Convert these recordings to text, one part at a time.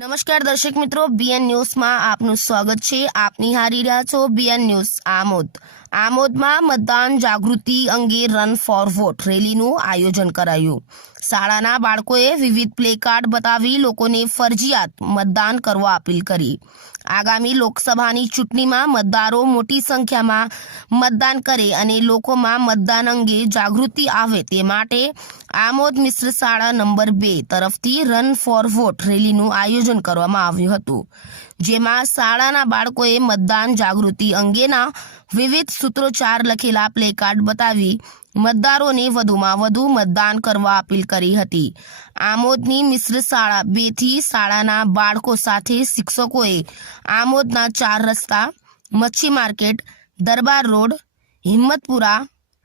નમસ્કાર દર્શક મિત્રો બીએન ન્યૂઝમાં આપનું સ્વાગત છે. આપ નિહારી રહ્યા છો બીએન ન્યૂઝ આમોદ. આમોદમાં મતદાન જાગૃતિ અંગે રન ફોર વોટ રેલીનું આયોજન કરાયું. શાળાના બાળકોએ વિવિધ પ્લે કાર્ડ બતાવી લોકોને ફરજિયાત મતદાન કરવા અપીલ કરી. આગામી લોકસભાની ચૂંટણીમાં મતદારો મોટી સંખ્યામાં મતદાન કરે અને લોકોમાં મતદાન અંગે જાગૃતિ આવે તે માટે આમોદ મિશ્ર શાળા નંબર બે તરફથી રન ફોર વોટ રેલીનું આયોજન કરવામાં આવ્યું હતું, જેમાં શાળાના બાળકોએ મતદાન જાગૃતિ અંગેના વિવિધ સૂત્રોચ્ચાર લખેલા પ્લેકાર્ડ બતાવી મતદારોને વધુમાં વધુ મતદાન કરવા અપીલ કરી હતી. આમોદની મિશ્ર શાળા બેથી શાળાના બાળકો સાથે શિક્ષકોએ આમોદના ચાર રસ્તા, મચ્છી માર્કેટ, દરબાર રોડ, હિંમતપુરા,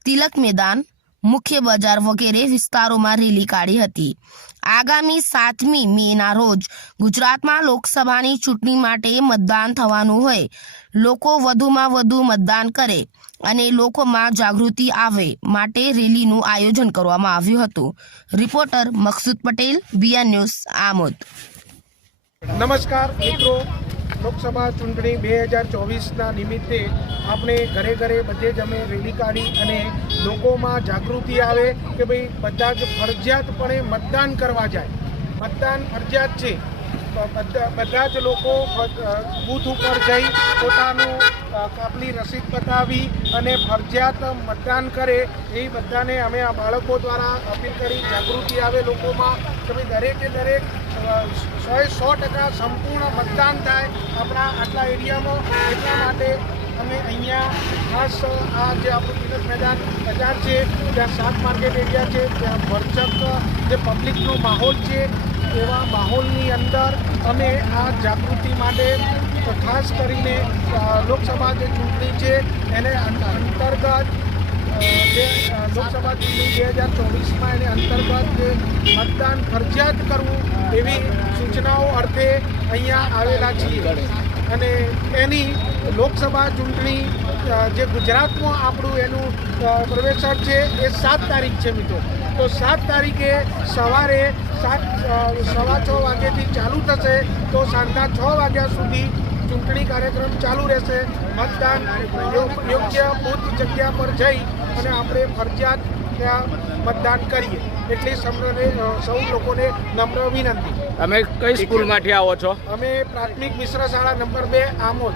તિલક મેદાન, મુખ્ય બજાર વગેરે વિસ્તારોમાં રેલી કાઢી હતી. આગામી સાતમી મેના રોજ ગુજરાતમાં લોકસભાની ચૂંટણી માટે મતદાન થવાનું હોય. લોકો વધુમાં વધુ મતદાન કરે અને લોકોમાં જાગૃતિ આવે માટે રેલીનું આયોજન કરવામાં આવ્યું હતું. Reporter Maqsood Patel, BR news Amod. નમસ્કાર, મિત્રો. લોકસભા ચૂંટણી બે હજાર ચોવીસના નિમિત્તે આપણે ઘરે ઘરે બધે જ અમે રેલી કાઢી અને લોકોમાં જાગૃતિ આવે કે ભાઈ બધા જ ફરજિયાતપણે મતદાન કરવા જાય. મતદાન ફરજિયાત છે. બધા બધા જ લોકો બૂથ ઉપર જઈ પોતાનું કાપલી રસીદ બતાવી અને ફરજિયાત મતદાન કરે એ બધાને અમે આ બાળકો દ્વારા અપીલ કરી જાગૃતિ આવે લોકોમાં. કે ભાઈ દરેકે દરેક સોએ સો ટકા સંપૂર્ણ મતદાન થાય આપણા આટલા એરિયામાં એટલા માટે અમે અહીંયા ખાસ આ જે આપણું તિલક મેદાન બજાર છે, ત્યાં શાક માર્કેટ એરિયા છે, ત્યાં ભરચક જે પબ્લિકનો માહોલ છે, એવા માહોલની અંદર અમે આ જાગૃતિ માટે ખાસ કરીને લોકસભા જે ચૂંટણી છે એને અંતર્ગત જે લોકસભા ચૂંટણી બે હજાર ચોવીસમાં એને અંતર્ગત જે મતદાન ફરજિયાત કરવું એવી સૂચનાઓ અર્થે અહીંયા આવેલા છીએ. અને એની લોકસભા ચૂંટણી જે ગુજરાતમાં આપણું એનું અ, પ્રવેશક છે એ સાત તારીખ છે મિત્રો. તો સાત તારીખે સવારે સાત સવા છ વાગ્યાથી ચાલુ થશે તો સાંજના છ વાગ્યા સુધી ચૂંટણી કાર્યક્રમ ચાલુ રહેશે મતદાન યોગ્ય બૂથ જગ્યા પર જઈ અને આપણે ફરજિયાત ત્યાં મતદાન કરીએ. એટલી સમ્રને સૌ લોકોને નમ્ર વિનંતી. તમે કઈ સ્કૂલમાંથી આવો છો? અમે પ્રાથમિક મિશ્ર શાળા નંબર બે આમોદ.